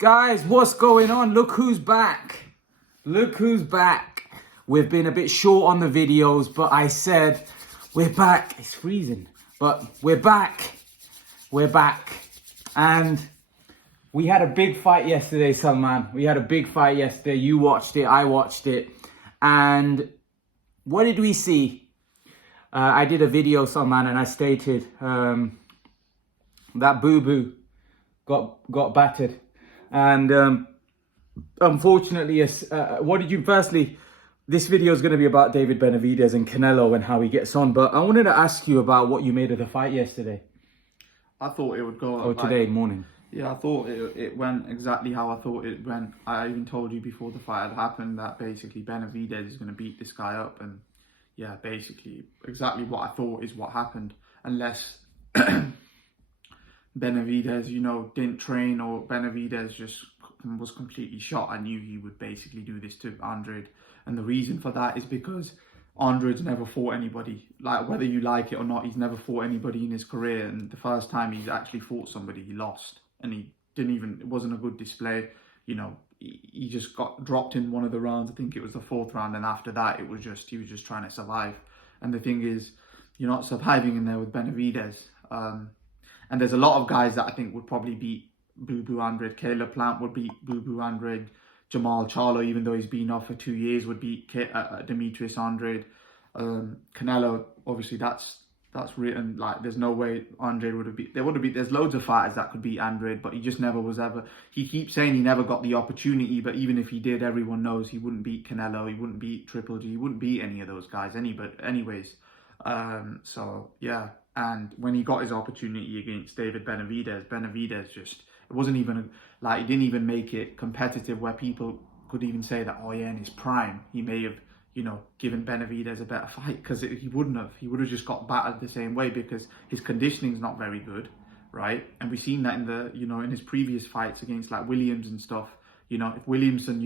Guys, what's going on? Look who's back. Look who's back. We've been a bit short on the videos, but I said we're back. It's freezing, but we're back. We're back. And we had a big fight yesterday, Salman. We had a big fight yesterday. You watched it. I watched it. And what did we see? I did a video, Salman, and I stated that Boo-Boo got battered. And unfortunately, what did you... Firstly, this video is going to be about David Benavidez and Canelo and how he gets on. But I wanted to ask you about what you made of the fight yesterday. I thought it would go... Or today morning. Yeah, I thought it went exactly how I thought it went. I even told you before the fight had happened that basically Benavidez is going to beat this guy up. And yeah, basically exactly what I thought is what happened. Unless Benavidez, didn't train, or Benavidez just was completely shot. I knew he would basically do this to Andrade. And the reason for that is because Andrade's never fought anybody. Like, whether you like it or not, he's never fought anybody in his career. And the first time he's actually fought somebody, he lost. And he didn't even, it wasn't a good display. He just got dropped in one of the rounds. I think it was the fourth round. And after that, he was just trying to survive. And the thing is, you're not surviving in there with Benavidez. And there's a lot of guys that I think would probably beat Boo-Boo Andrade. Caleb Plant would beat Boo-Boo Andrade. Jamal Charlo, even though he's been off for 2 years, would beat Demetrius Andrade. Canelo, obviously that's written. Like, there's no way Andrade would have beat. There's loads of fighters that could beat Andrade, but he just never was ever. He keeps saying he never got the opportunity, but even if he did, everyone knows he wouldn't beat Canelo. He wouldn't beat Triple G. He wouldn't beat any of those guys. Anyways, so yeah. And when he got his opportunity against David Benavidez just, it wasn't even, he didn't even make it competitive where people could even say that, oh yeah, in his prime, he may have, given Benavidez a better fight, because he wouldn't have. He would have just got battered the same way because his conditioning's not very good, right? And we've seen that in the, in his previous fights against Williams and stuff. If Williamson,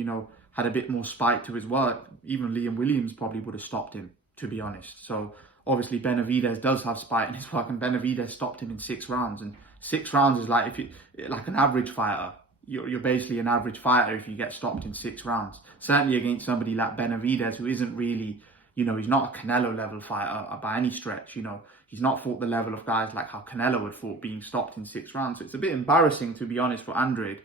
had a bit more spite to his work, even Liam Williams probably would have stopped him, to be honest. So obviously Benavidez does have spite in his work, and Benavidez stopped him in 6 rounds. And 6 rounds is like an average fighter. You're basically an average fighter if you get stopped in 6 rounds. Certainly against somebody like Benavidez, who isn't really, he's not a Canelo level fighter by any stretch. He's not fought the level of guys like how Canelo would fought, being stopped in 6 rounds. So it's a bit embarrassing, to be honest, for Andrade,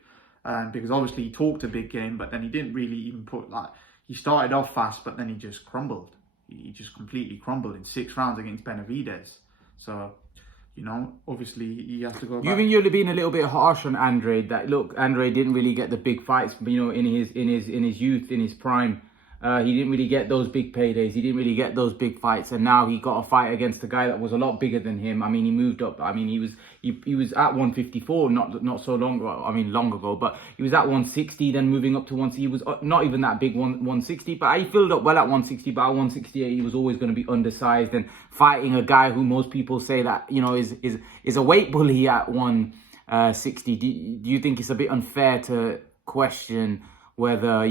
because obviously he talked a big game, but then he didn't really even he started off fast, but then he just crumbled. He just completely crumbled in 6 rounds against Benavidez. So, obviously he has to go back. You think you're being a little bit harsh on Andrade? That, look, Andrade didn't really get the big fights, in his youth, in his prime. He didn't really get those big paydays. He didn't really get those big fights, and now he got a fight against a guy that was a lot bigger than him. I mean, he moved up. I mean, he was at 154 not so long ago. I mean, long ago, but he was at 160, then moving up to 160. He was not even that big, 160, but he filled up well at 160. But at 168, he was always going to be undersized and fighting a guy who most people say that is a weight bully at 160. Do you think it's a bit unfair to question whether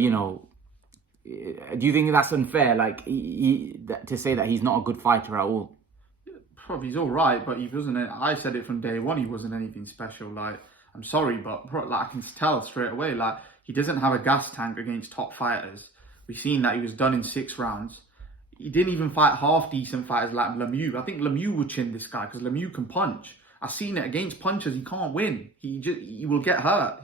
do you think that's unfair, to say that he's not a good fighter at all? Probably he's all right, but he wasn't. I said it from day one. He wasn't anything special. I'm sorry, but I can tell straight away. He doesn't have a gas tank against top fighters. We've seen that he was done in 6 rounds. He didn't even fight half decent fighters like Lemieux. I think Lemieux would chin this guy because Lemieux can punch. I've seen it against punchers. He can't win. He will get hurt.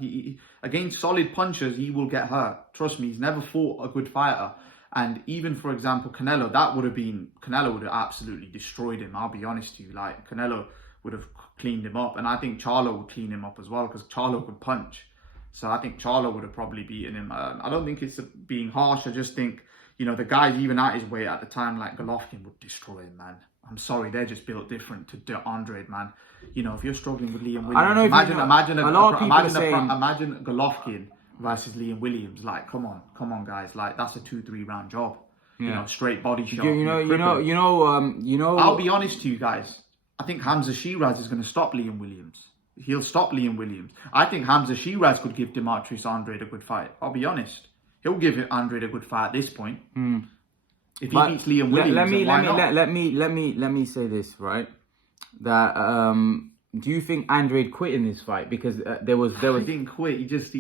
Against solid punchers, he will get hurt. Trust me, he's never fought a good fighter. And even, for example, Canelo would have absolutely destroyed him. I'll be honest to you. Canelo would have cleaned him up. And I think Charlo would clean him up as well, because Charlo could punch. So I think Charlo would have probably beaten him. I don't think it's being harsh. I just think, the guys even at his weight at the time, like Golovkin, would destroy him, man. I'm sorry, they're just built different to Andrade, man. If you're struggling with Liam Williams, I don't know. Imagine Golovkin versus Liam Williams. Come on, guys. That's a 2-3 round job. Yeah. Straight body shot. I'll be honest to you guys. I think Hamza Shiraz is going to stop Liam Williams. He'll stop Liam Williams. I think Hamza Shiraz could give Demetrius Andrade a good fight. I'll be honest. He'll give Andrade a good fight at this point. If he beats Liam Williams, let me say this, right? That do you think Andrade quit in this fight? Because there was He didn't quit. He just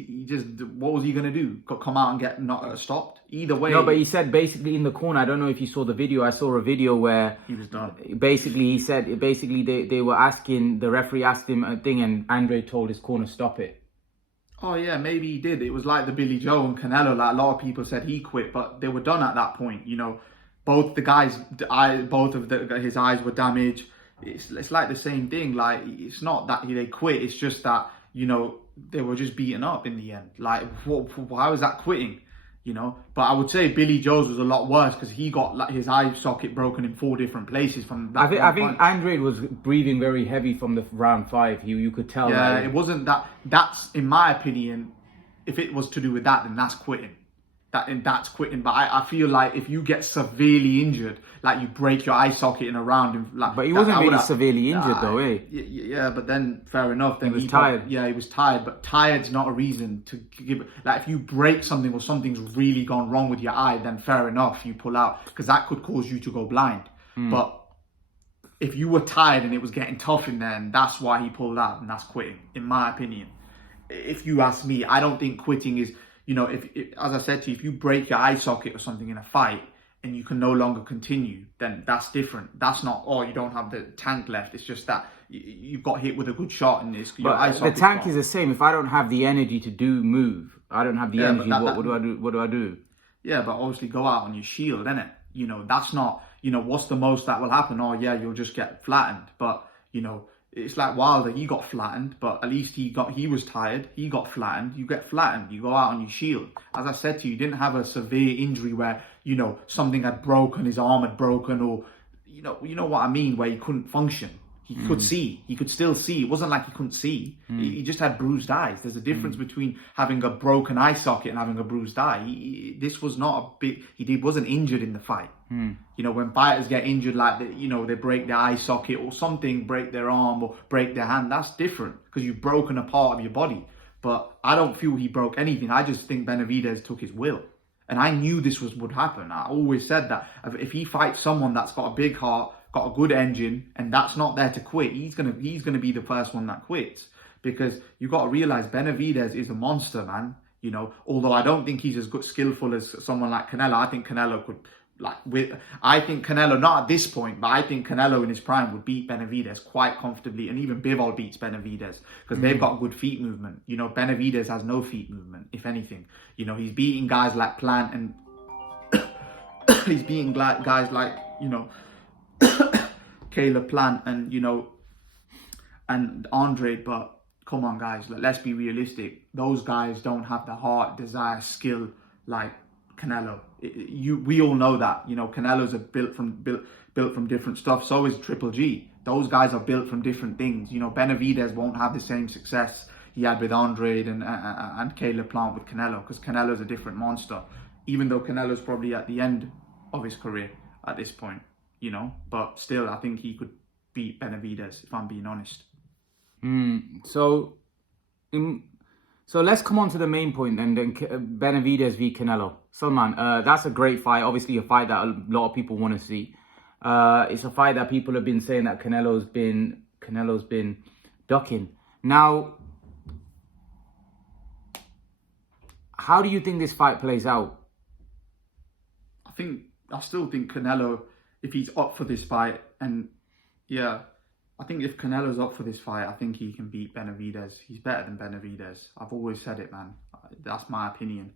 what was he gonna do? Come out and get not stopped? Either way. No, but he said basically in the corner. I don't know if you saw the video. I saw a video where he was done. Basically, he said they were asking, the referee asked him a thing, and Andrade told his corner stop it. Oh yeah, maybe he did. It was like the Billy Joe and Canelo. Like a lot of people said he quit, but they were done at that point. You know, both the guys, his eyes were damaged. It's like the same thing. Like it's not that they quit. It's just that, you know, they were just beaten up in the end. Like how is that quitting? You know, but I would say Billy Joe's was a lot worse because he got like his eye socket broken in 4 different places from that. I think Andrade was breathing very heavy from the round 5. You could tell. Yeah, it wasn't that. That's in my opinion. If it was to do with that, then that's quitting. That's quitting. But I feel like if you get severely injured, like you break your eye socket in a round, and like. But he wasn't really severely injured though, eh? Yeah, but then fair enough. Then he was tired. Yeah, he was tired. But tired's not a reason to give. Like if you break something or something's really gone wrong with your eye, then fair enough, you pull out because that could cause you to go blind. But if you were tired and it was getting tough in there, and that's why he pulled out, and that's quitting, in my opinion. If you ask me, I don't think quitting is. You know, if as I said to you, if you break your eye socket or something in a fight and you can no longer continue, then that's different. That's not, oh, you don't have the tank left. It's just that you've got hit with a good shot and your eye socket. The tank is the same. If I don't have the energy to move, I don't have the energy. What do I do? What do I do? Yeah, but obviously go out on your shield, innit? You know, that's not, you know, what's the most that will happen? Oh, yeah, you'll just get flattened. But, you know, it's like Wilder, he got flattened, but at least he was tired. He got flattened. You get flattened. You go out on your shield. As I said to you, you didn't have a severe injury where, you know, something had broken, his arm had broken, or, you know what I mean, where he couldn't function. He could see. He could still see. It wasn't like he couldn't see. He just had bruised eyes. There's a difference between having a broken eye socket and having a bruised eye. This was not a big... He wasn't injured in the fight. You know, when fighters get injured, like, they break their eye socket or something, break their arm or break their hand, that's different because you've broken a part of your body. But I don't feel he broke anything. I just think Benavidez took his will. And I knew this would happen. I always said that. If he fights someone that's got a big heart, got a good engine, and that's not there to quit, he's gonna be the first one that quits. Because you got to realize Benavidez is a monster, man. You know, although I don't think he's as good skillful as someone like Canelo. I think Canelo could, I think Canelo, not at this point, but I think Canelo in his prime would beat Benavidez quite comfortably, and even Bivol beats Benavidez because they've got good feet movement. You know, Benavidez has no feet movement, if anything. You know, he's beating guys like Plant, and he's beating guys like, you know, Caleb Plant and, you know, and Andre, but come on, guys, let's be realistic. Those guys don't have the heart, desire, skill like Canelo. We all know that. You know, Canelo's built from different stuff. So is Triple G. Those guys are built from different things. You know, Benavidez won't have the same success he had with Andre and Caleb Plant with Canelo, because Canelo's a different monster. Even though Canelo's probably at the end of his career at this point, you know, but still, I think he could beat Benavidez, if I'm being honest. So let's come on to the main point then Benavidez v Canelo. Salman, that's a great fight. Obviously a fight that a lot of people want to see. It's a fight that people have been saying that Canelo's been ducking. Now, how do you think this fight plays out? I still think Canelo, if he's up for this fight, and yeah, I think if Canelo's up for this fight, I think he can beat Benavidez. He's better than Benavidez. I've always said it, man. That's my opinion.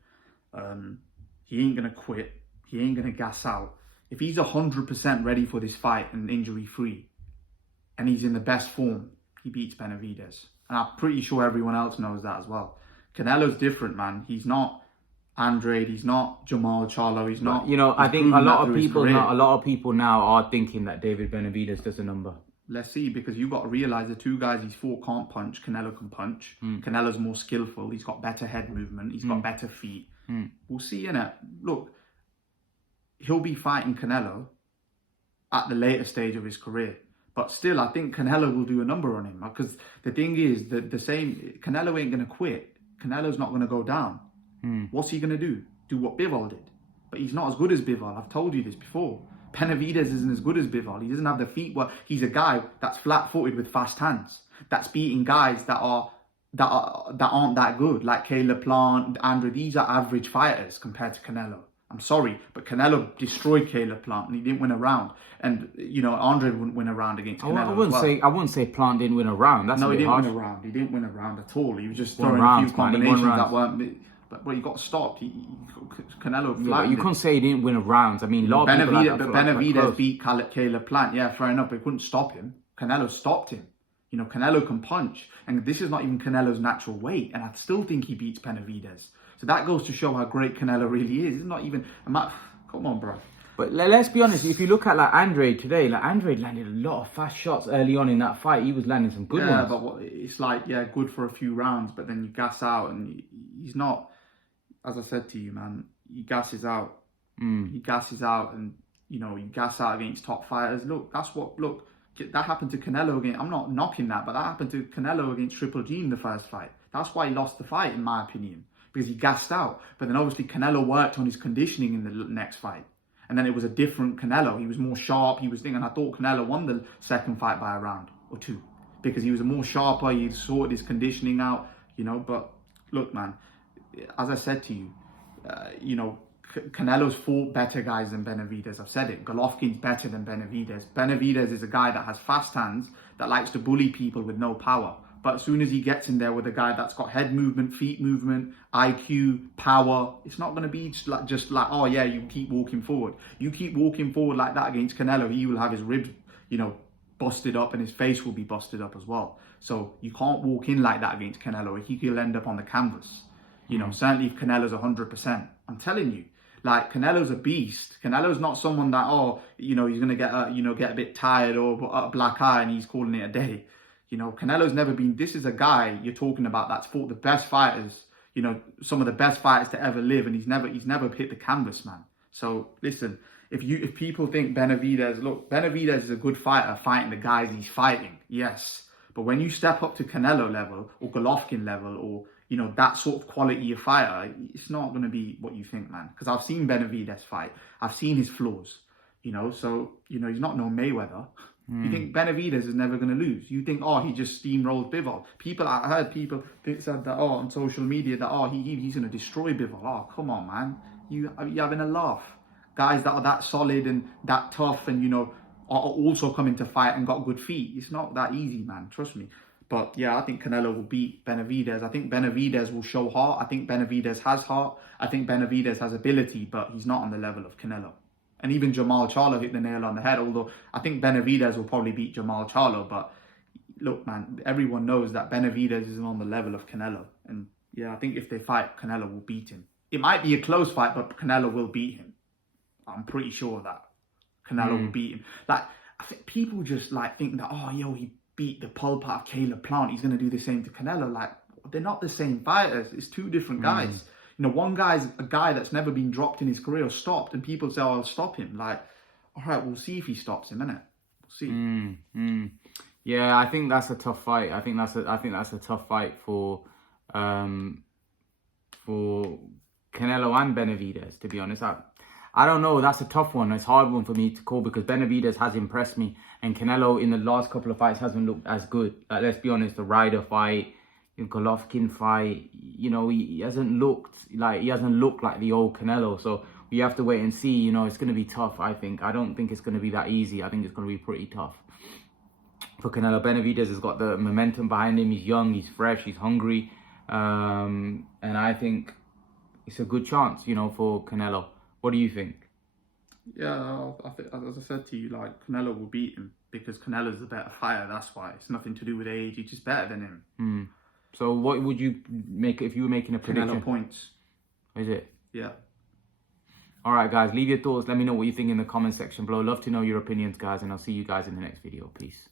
He ain't going to quit. He ain't going to gas out. If he's 100% ready for this fight and injury-free, and he's in the best form, he beats Benavidez. And I'm pretty sure everyone else knows that as well. Canelo's different, man. He's not Andrade, he's not Jamal Charlo, he's not... You know, I think a lot of people now are thinking that David Benavidez does a number. Let's see, because you've got to realise the two guys he's fought can't punch. Canelo can punch. Canelo's more skillful. He's got better head movement. He's got better feet. We'll see, innit? Look, he'll be fighting Canelo at the later stage of his career. But still, I think Canelo will do a number on him. Because the thing is, Canelo ain't going to quit. Canelo's not going to go down. What's he going to do? Do what Bivol did. But he's not as good as Bivol. I've told you this before. Benavidez isn't as good as Bivol. He doesn't have the feet. Well, he's a guy that's flat-footed with fast hands. That's beating guys that aren't that good, like Caleb Plant, Andre. These are average fighters compared to Canelo. I'm sorry, but Canelo destroyed Caleb Plant and he didn't win a round. And Andre wouldn't win a round against Canelo. I wouldn't say Plant didn't win a round. That's no, a bit he didn't harsh. win a round. He didn't win a round at all. He was just Won throwing rounds, a few combinations that weren't. But he got stopped. Canelo. Yeah, you couldn't say he didn't win a round. I mean, a lot of people Benavidez beat Caleb Plant. Yeah, fair enough. But he couldn't stop him. Canelo stopped him. Canelo can punch, and this is not even Canelo's natural weight, and I still think he beats Benavidez. So that goes to show how great Canelo really is. It's not even. Come on, bro. But let's be honest. If you look at Andre today, Andre landed a lot of fast shots early on in that fight. He was landing some good ones. Yeah, but it's good for a few rounds, but then you gas out, and he's not. As I said to you, man, he gasses out. He gasses out, and you gas out against top fighters. Look, that happened to Canelo again. I'm not knocking that, but that happened to Canelo against Triple G in the first fight. That's why he lost the fight, in my opinion, because he gassed out. But then obviously Canelo worked on his conditioning in the next fight. And then it was a different Canelo. He was more sharp. He was thinking, I thought Canelo won the second fight by a round or two because he was more sharper. He sorted his conditioning out, But look, man, as I said to you, Canelo's fought better guys than Benavidez. I've said it. Golovkin's better than Benavidez. Benavidez is a guy that has fast hands, that likes to bully people with no power. But as soon as he gets in there with a guy that's got head movement, feet movement, IQ, power, it's not going to be just like, oh yeah, you keep walking forward. You keep walking forward like that against Canelo, he will have his ribs, busted up, and his face will be busted up as well. So you can't walk in like that against Canelo. He'll end up on the canvas. Certainly if Canelo's 100%. I'm telling you. Canelo's a beast. Canelo's not someone that, he's going to get a bit tired or a black eye and he's calling it a day. Canelo's never been, this is a guy you're talking about that's fought the best fighters, some of the best fighters to ever live, and he's never hit the canvas, man. So listen, if people think Benavidez is a good fighter fighting the guys he's fighting, yes. But when you step up to Canelo level or Golovkin level or that sort of quality of fighter, it's not going to be what you think, man. Because I've seen Benavidez fight. I've seen his flaws, So, he's not no Mayweather. You think Benavidez is never going to lose. You think, he just steamrolled Bivol. I heard people said that, on social media that, he's going to destroy Bivol. Oh, come on, man. You're having a laugh. Guys that are that solid and that tough and, are also coming to fight and got good feet. It's not that easy, man. Trust me. But yeah, I think Canelo will beat Benavidez. I think Benavidez will show heart. I think Benavidez has heart. I think Benavidez has ability, but he's not on the level of Canelo. And even Jamal Charlo hit the nail on the head, although I think Benavidez will probably beat Jamal Charlo. But look, man, everyone knows that Benavidez isn't on the level of Canelo. And yeah, I think if they fight, Canelo will beat him. It might be a close fight, but Canelo will beat him. I'm pretty sure of that. Canelo will beat him. I think people just think that, he beat the pulp out of Caleb Plant, he's going to do the same to Canelo. They're not the same fighters. It's two different guys. One guy's a guy that's never been dropped in his career or stopped, and people say, I'll stop him. All right, we'll see if he stops him, innit? We'll see. Yeah, I think that's a tough fight. I think that's a tough fight for Canelo and Benavidez, to be honest. I don't know. That's a tough one. It's a hard one for me to call because Benavidez has impressed me, and Canelo in the last couple of fights hasn't looked as good. Let's be honest, the Ryder fight, the Golovkin fight, he hasn't looked like the old Canelo. So we have to wait and see. It's going to be tough. I don't think it's going to be that easy. I think it's going to be pretty tough for Canelo. Benavidez has got the momentum behind him. He's young, he's fresh, he's hungry, and I think it's a good chance, for Canelo. What do you think? Yeah, I think, as I said to you, Canelo will beat him because Canelo's a better fighter. That's why. It's nothing to do with age. He's just better than him. So what would you make if you were making a prediction? Canelo points. Is it? Yeah. All right, guys. Leave your thoughts. Let me know what you think in the comment section below. Love to know your opinions, guys. And I'll see you guys in the next video. Peace.